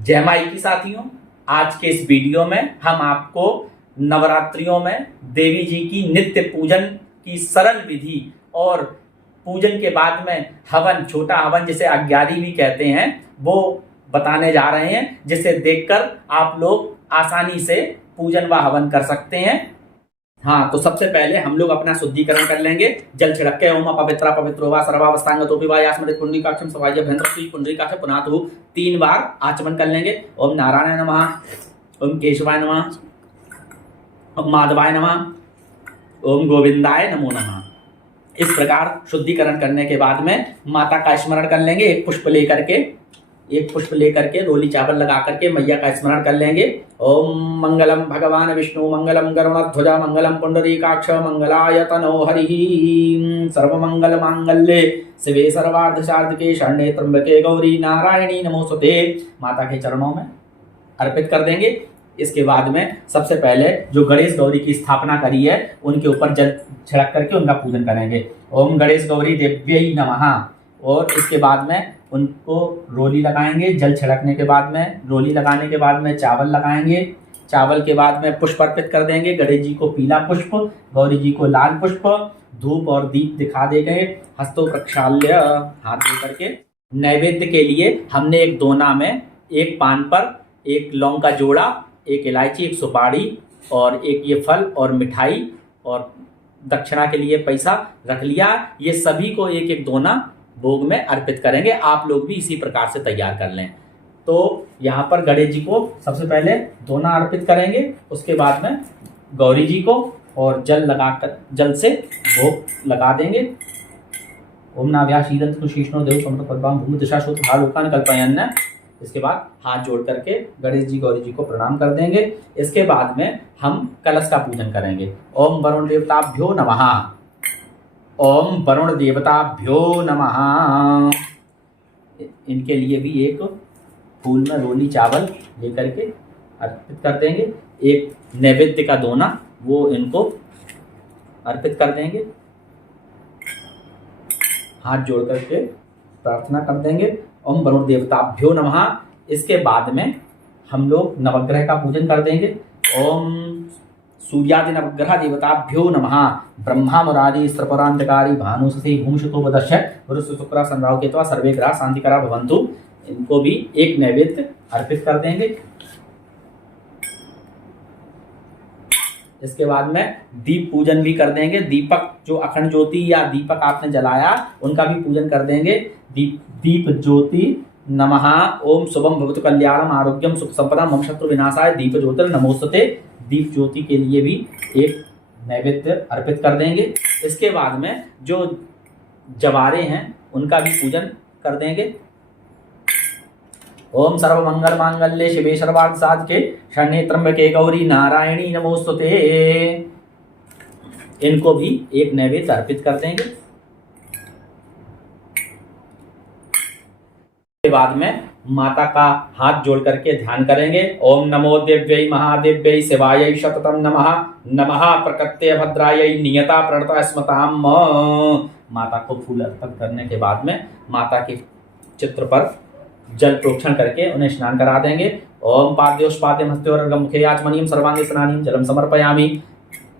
जय माई की साथियों, आज के इस वीडियो में हम आपको नवरात्रियों में देवी जी की नित्य पूजन की सरल विधि और पूजन के बाद में हवन, छोटा हवन जिसे अग्यारी भी कहते हैं, वो बताने जा रहे हैं, जिसे देखकर आप लोग आसानी से पूजन व हवन कर सकते हैं। हाँ, तो सबसे पहले हम लोग अपना शुद्धिकरण कर लेंगे। जल छिड़क के ओम पवित्र पवित्रो वा सर्वावस्थांगतो विवा यास्मृत पुंडरीकाक्षम सवाय भ्यंतरश्री पुंडरीकाक्ष पुनः 3 बार आचमन कर लेंगे। ओम नारायण नमः, ओम केशवाय नमः, ओम माधवाय नमः, ओम गोविंदाय नमो नमः। इस प्रकार शुद्धिकरण करने के बाद में माता का स्मरण कर लेंगे। एक पुष्प लेकर के रोली चावल लगा करके मैया का स्मरण कर लेंगे। ओम मंगलम भगवान विष्णु मंगलम गरुणध्वज मंगलम पुंडरीकाक्ष मंगलाय तनो हरि सर्वमंगल मांगल्ये शिवे सर्वार्थ साधके शरण्ये त्र्यंबके गौरी नारायणी नमोस्तुते। माता के चरणों में अर्पित कर देंगे। इसके बाद में सबसे पहले जो गणेश गौरी की स्थापना करी है उनके ऊपर जल छिड़क करके उनका पूजन करेंगे। ओम गणेश गौरी देव्यै नमः। और इसके बाद में उनको रोली लगाएंगे। जल छिड़कने के बाद में, रोली लगाने के बाद में चावल लगाएंगे। चावल के बाद में पुष्प अर्पित कर देंगे। गणेश जी को पीला पुष्प, गौरी जी को लाल पुष्प, धूप और दीप दिखा दे गए। हस्तों प्रक्षाल्य, हाथ धो करके। नैवेद्य के लिए हमने एक दोना में एक पान पर एक लौंग का जोड़ा, एक इलायची, एक सुपारी और एक ये फल और मिठाई और दक्षिणा के लिए पैसा रख लिया। ये सभी को एक एक दोना भोग में अर्पित करेंगे। आप लोग भी इसी प्रकार से तैयार कर लें। तो यहाँ पर गणेश जी को सबसे पहले दोना अर्पित करेंगे, उसके बाद में गौरी जी को, और जल से भोग लगा देंगे। ओम नाभ्याशीदंत कुशीष्णो देव समृत पद्मां भूमि दिशा शोध भालोकान कल्पयन्। इसके बाद हाथ जोड़ करके गणेश जी गौरी जी को प्रणाम कर देंगे। इसके बाद में हम कलश का पूजन करेंगे। ओम वरुण देवताभ्यो नमः, ओम वरुण देवताभ्यो नमः। इनके लिए भी एक फूल में रोली चावल लेकर के अर्पित कर देंगे। एक नैवेद्य का दोना वो इनको अर्पित कर देंगे। हाथ जोड़ करके प्रार्थना कर देंगे। ओम वरुण देवताभ्यो नमः। इसके बाद में हम लोग नवग्रह का पूजन कर देंगे। ओम सूर्यादि नवग्रह देवताभ्यो नमः। ब्रह्मा मुरारी स्त्रपरांतकारी भानुससी भूमशुतो वदश्य गुरु शुक्र संराव केतवा सर्वे ग्रह शांतिकरा भवन्तु। इनको भी एक नैवेद्य अर्पित कर देंगे। इसके बाद में दीप पूजन भी कर देंगे। दीपक, जो अखंड ज्योति या दीपक आपने जलाया, उनका भी पूजन कर देंगे। दीप ज्योति नमः। ओम शुभम भवतु कल्याणम आरोग्यम सुख संपदा मम शत्रु विनाशाय दीप ज्योतिर नमोस्तुते। दीप ज्योति के लिए भी एक नैवेद्य अर्पित कर देंगे। इसके बाद में जो जवारे हैं उनका भी पूजन कर देंगे। ओम सर्वमंगल मांगल्ये शिवे सर्वार्थ साधके शरण्ये त्र्यंबके गौरी नारायणी नमोस्तुते। इनको भी एक नैवेद्य अर्पित कर देंगे। के बाद में माता का हाथ जोड़ करके ध्यान करेंगे। ओम नमो देव्यै महादेव्यै शिवायै शततम नमः। नमः प्रकृत्य भद्रायै नियता प्रणता स्मताम। माता को फूल अर्पित करने के बाद में माता के चित्र पर जल प्रोक्षण करके उन्हें स्नान करा देंगे। ओम पाद्योष्पाद्यम हस्तयोरर्घ्यम मुखे आचमनीयम सर्वांगे स्नानीयम जलम समर्पयामि।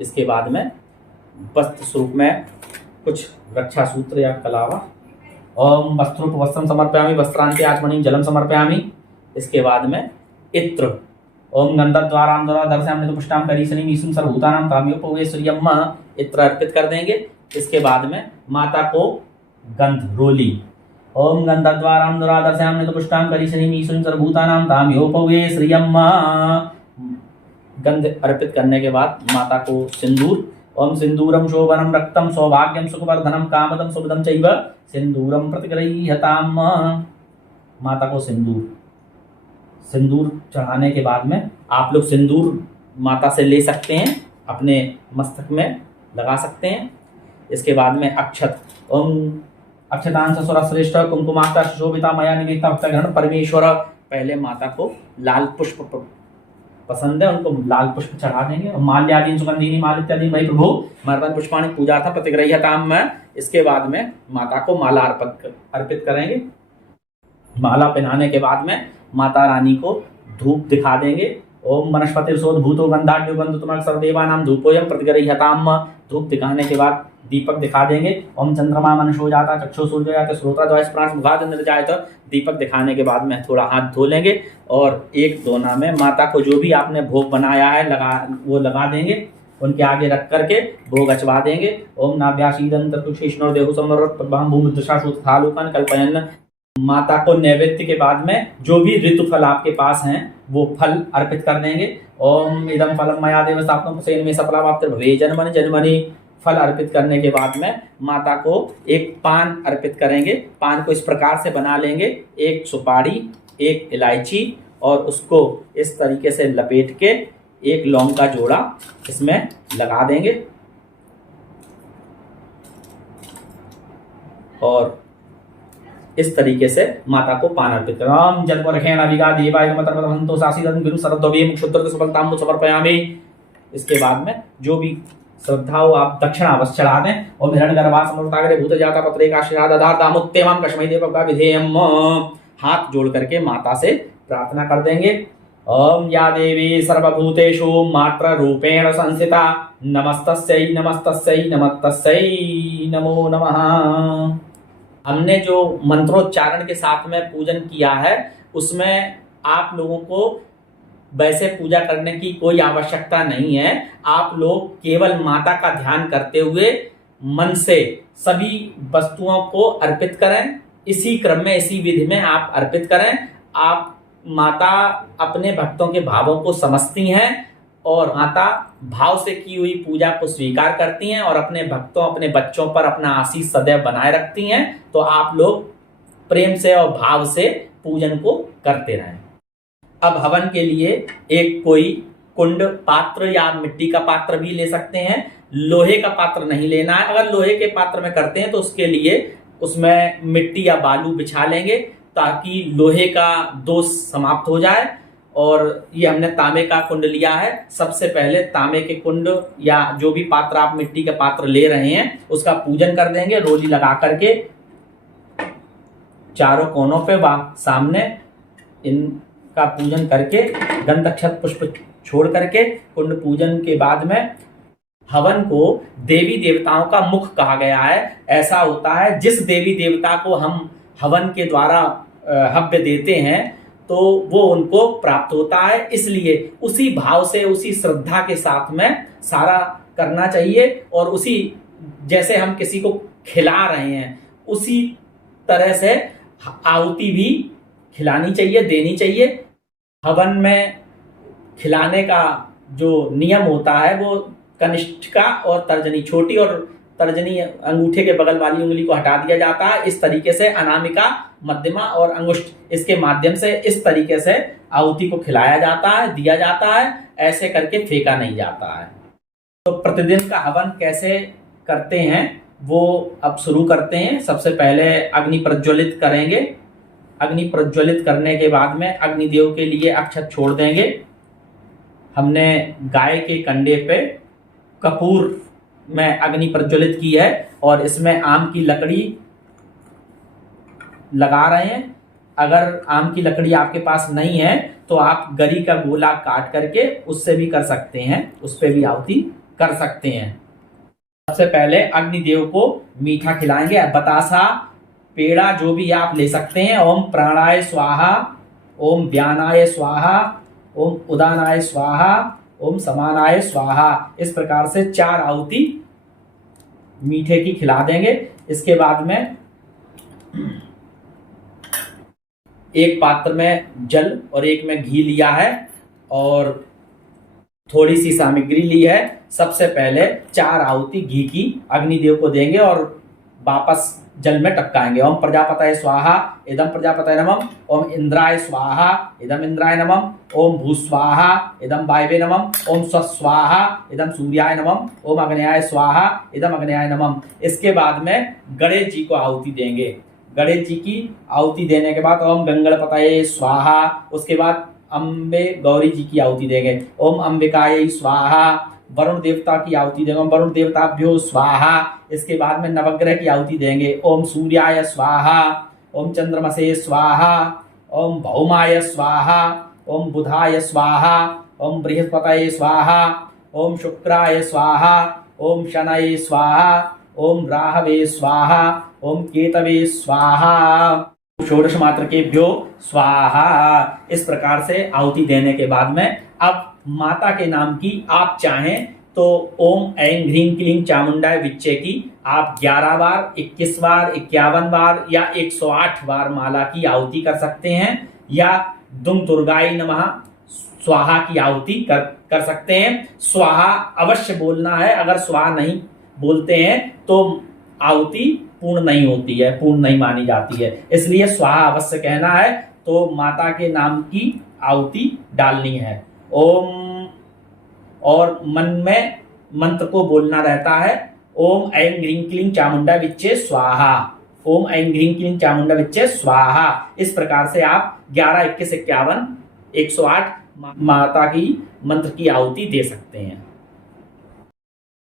इसके बाद में वस्त्र स्वरूप में कुछ रक्षा सूत्र या कलावा। ओम वस्त्रोप वस्त्रम समर्पयामि वस्त्रांते आचमनीयम जलम समर्पयामि। इसके बाद में इत्र। ओम गंधद्वारां दर्शयामि तो पुष्टाम करीशनीम ईसुम सर्वभूतानां ताम्योपवे सूर्यम। इत्र अर्पित कर देंगे। इसके बाद में माता को गंध, रोली। ओम गंधद्वारां दर्शयामि तो पुष्टाम करीशनीम ईसुम सर्वभूतानां ताम्योपवे श्रियम। गंध अर्पित करने के बाद माता को सिंदूर। ओम सिंदूरम शोभनम रक्तम सौभाग्यम सुखवर्धनम कामदम सुभदम चैव सिंदूरम प्रतिगृह्यताम। माता को सिंदूर चढ़ाने के बाद में आप लोग सिंदूर माता से ले सकते हैं, अपने मस्तक में लगा सकते हैं। इसके बाद में अक्षत। ओम अक्षतांश सुरश्रेष्ठ कुमकुमाक्ता सुशोभिता मया निवेदिता भक्तगण परमेश्वर। पहले माता को लाल पुष्प पसंद है, उनको लाल पुष्प चढ़ा देंगे। माल्यादीन सुगंधीनी माल इत्यादि वही प्रभु मर्दन पुष्पाणि पूजा था प्रतिग्रह्यताम में। इसके बाद में माता को माला अर्पित करेंगे। माला पहनाने के बाद में माता रानी को धूप दिखा देंगे। ओम वनस्पतिर्सोद्भूतो गंधाढ्यो गंधोत्तमः सर्वदेवानां धूपोऽयं प्रतिगृह्यताम्। धूप दिखाने के बाद दीपक दिखा देंगे। ओम चंद्रमा मनसो जाता चक्षु सूर्य जाता श्रोता द्वास प्राण मुखाद निर्जायत। दीपक दिखाने के बाद में थोड़ा हाथ धो लेंगे और एक दोना में माता को जो भी आपने भोग बनाया है वो लगा देंगे। उनके आगे रख करके भोग अचवा देंगे। ओम नाभ्यासीदं तत्कुक्षेष्णो देहु समर्वत प्रभां भूमिदशा सूत्रालोकन कल्पयन्। माता को नैवेद्य के बाद में जो भी ऋतु फल आपके पास हैं वो फल अर्पित कर देंगे। ओम इदं फलम मया देव स्थापितं कुसेन में सफला प्राप्तिर्भवे जन्मनि जन्मनि। फल अर्पित करने के बाद में माता को एक पान अर्पित करेंगे। पान को इस प्रकार से बना लेंगे, एक सुपारी, एक इलायची और उसको इस तरीके से लपेट के एक लौंग का जोड़ा इसमें लगा देंगे और इस तरीके से माता को पान अर्पित करें। राम जल को रखें अभिगा देवाय मतर्पणतो सासीदं गुरु सरद्ववेम क्षुद्र सुफलताम समर्पयामि। इसके बाद में जो भी श्रद्धा हो आप दक्षिणा अवश्य चढ़ा दें। और हिरण्यगर्भा समृताग्रे भूत जाता पत्रे का आशीर्वाद आधार दामोत्तमं कश्मई देव का विधेयम। हाथ जोड़ करके माता से प्रार्थना कर देंगे। ओम या देवी सर्वभूतेषु मात्र रूपेण संस्थिता नमस्तस्यै नमस्तस्यै नमस्तस्यै नमो नमः। हमने जो मंत्रोच्चारण के साथ में पूजन किया है उसमें आप लोगों को वैसे पूजा करने की कोई आवश्यकता नहीं है। आप लोग केवल माता का ध्यान करते हुए मन से सभी वस्तुओं को अर्पित करें। इसी क्रम में इसी विधि में आप अर्पित करें। आप माता अपने भक्तों के भावों को समझती हैं और माता भाव से की हुई पूजा को स्वीकार करती हैं और अपने भक्तों अपने बच्चों पर अपना आशीष सदैव बनाए रखती हैं। तो आप लोग प्रेम से और भाव से पूजन को करते रहें। अब हवन के लिए एक कोई कुंड पात्र या मिट्टी का पात्र भी ले सकते हैं। लोहे का पात्र नहीं लेना है। अगर लोहे के पात्र में करते हैं तो उसके लिए उसमें मिट्टी या बालू बिछा लेंगे ताकि लोहे का दोष समाप्त हो जाए। और ये हमने तांबे का कुंड लिया है। सबसे पहले तांबे के कुंड या जो भी पात्र आप मिट्टी के पात्र ले रहे हैं उसका पूजन कर देंगे। रोली लगा करके चारों कोनों पे सामने इनका पूजन करके गंध अक्षत पुष्प छोड़ करके कुंड पूजन के बाद में हवन को देवी देवताओं का मुख कहा गया है। ऐसा होता है जिस देवी देवता को हम हवन के द्वारा हव्य देते हैं तो वो उनको प्राप्त होता है। इसलिए उसी भाव से उसी श्रद्धा के साथ में सारा करना चाहिए और उसी जैसे हम किसी को खिला रहे हैं उसी तरह से आहुति भी खिलानी चाहिए, देनी चाहिए। हवन में खिलाने का जो नियम होता है वो कनिष्ठिका और तर्जनी, छोटी और तर्जनी अंगूठे के बगल वाली उंगली को हटा दिया जाता है। इस तरीके से अनामिका, मध्यमा और अंगुष्ठ इसके माध्यम से इस तरीके से आहुति को खिलाया जाता है, दिया जाता है। ऐसे करके फेंका नहीं जाता है। तो प्रतिदिन का हवन कैसे करते हैं वो अब शुरू करते हैं। सबसे पहले अग्नि प्रज्वलित करेंगे। अग्नि प्रज्वलित करने के बाद में अग्निदेव के लिए अक्षत छोड़ देंगे। हमने गाय के कंडे पे कपूर में अग्नि प्रज्वलित की है और इसमें आम की लकड़ी लगा रहे हैं। अगर आम की लकड़ी आपके पास नहीं है तो आप गरी का गोला काट करके उससे भी कर सकते हैं, उस पर भी आहुति कर सकते हैं। सबसे पहले अग्निदेव को मीठा खिलाएंगे। बतासा, पेड़ा जो भी आप ले सकते हैं। ओम प्राणाय स्वाहा, ओम व्यानाय स्वाहा, ओम उदानाय स्वाहा, ओम समानाय स्वाहा। इस प्रकार से 4 आहुति मीठे की खिला देंगे। इसके बाद में एक पात्र में जल और एक में घी लिया है और थोड़ी सी सामग्री ली है। सबसे पहले 4 आहुति घी की अग्निदेव को देंगे और वापस जल में टपकाएंगे। ओम प्रजापतये स्वाहा, इदम प्रजापतये नमः। ओम इंद्राय स्वाहा, इदम इंद्राय नमः। ओम भूस्वाहा, इदम वायवे नमः। ओम स्वस्वाहा, इदम सूर्याय नमः। ओम अग्नयाय स्वाहा, इदम अग्नयाय नमः। इसके बाद में गणेश जी को आहुति देंगे। गणेश जी की आहुति देने के बाद ओम गंगणपतये स्वाहा। उसके बाद अम्बे गौरी जी की आहुति देंगे। ओम अंबिकायै स्वाहा। वरुण देवता की आहुति देंगे। ओम वरुण देवताभ्यो स्वाहा। इसके बाद में नवग्रह की आहुति देंगे। ओम सूर्याय स्वाहा, ओम चंद्रमसे स्वाहा, ओम भौमाय स्वाहा, ओम बुधाय स्वाहा, ओम बृहस्पतये स्वाहा, ओम शुक्राय स्वाहा, ओम शनये स्वाहा, ओम राहवे स्वाहा, ओम केतवे स्वाहा, षोडश मात्र केभ्यो स्वाहा। इस प्रकार से आहुति देने के बाद में अब माता के नाम की आप चाहें तो ओम ऐं ह्रीं क्लीं चामुंडाय विच्चे की आप 11 बार, 21 बार, 51 बार या 108 बार माला की आहुति कर सकते हैं, या दुम दुर्गाय नमः स्वाहा की आहुति कर सकते हैं। स्वाहा अवश्य बोलना है, अगर स्वाहा नहीं बोलते हैं तो आहुति पूर्ण नहीं होती है, पूर्ण नहीं मानी जाती है, इसलिए स्वाहा अवश्य कहना है। तो माता के नाम की आहुति डालनी है। ओम, और मन में मंत्र को बोलना रहता है, ओम ऐं ह्रीं क्लीं चामुंडा विच्चे स्वाहा, ओम ऐं ह्रीं क्लीं चामुंडा विच्चे स्वाहा। इस प्रकार से आप 11, 21, 51, 108 माता की मंत्र की आहुति दे सकते हैं।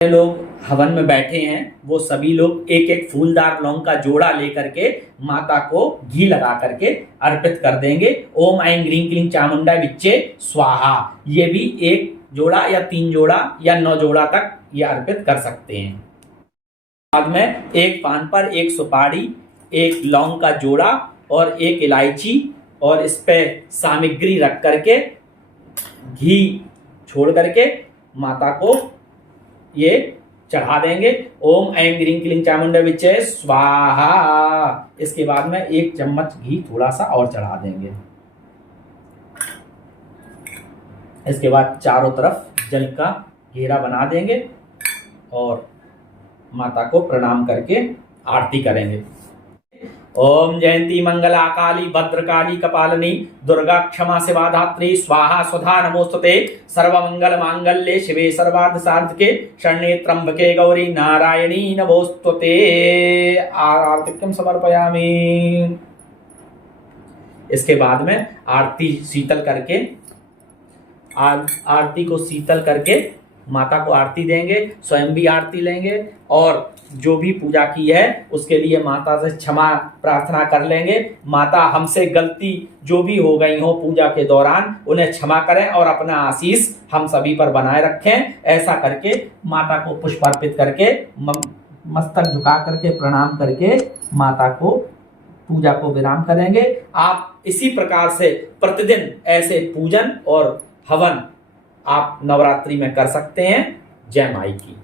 लोग हवन में बैठे हैं वो सभी लोग एक एक फूलदार लौंग का जोड़ा लेकर के माता को घी लगा करके अर्पित कर देंगे। ओम ऐं ह्रीं क्लीं चामुंडा विच्चे स्वाहा। ये भी एक जोड़ा या 3 जोड़ा या 9 जोड़ा तक ये अर्पित कर सकते हैं। बाद में एक पान पर एक सुपारी, एक लौंग का जोड़ा और एक इलायची और इस पे सामग्री रख करके घी छोड़ करके माता को ये चढ़ा देंगे। ओम ऐं ह्रीं क्लीं चामुंडा विच्चे स्वाहा। इसके बाद में 1 चम्मच घी थोड़ा सा और चढ़ा देंगे। इसके बाद चारों तरफ जल का घेरा बना देंगे और माता को प्रणाम करके आरती करेंगे। ओम जयंती मंगला काली भद्रकाली कपालिनी दुर्गा क्षमा शिवा धात्री स्वाहा स्वधा नमोस्तुते सर्वमंगल मांगल्ये शिवे सर्वार्थ साधके शरण्ये त्र्यंबके गौरी नारायणी नमोस्तुते। आरतिक्यम समर्पयामि। इसके बाद में आरती शीतल करके आरती को शीतल करके माता को आरती देंगे, स्वयं भी आरती लेंगे और जो भी पूजा की है उसके लिए माता से क्षमा प्रार्थना कर लेंगे। माता हमसे गलती जो भी हो गई हो पूजा के दौरान उन्हें क्षमा करें और अपना आशीष हम सभी पर बनाए रखें। ऐसा करके माता को पुष्प अर्पित करके मस्तक झुका करके प्रणाम करके माता को पूजा को विराम करेंगे। आप इसी प्रकार से प्रतिदिन ऐसे पूजन और हवन आप नवरात्रि में कर सकते हैं। जय माई की।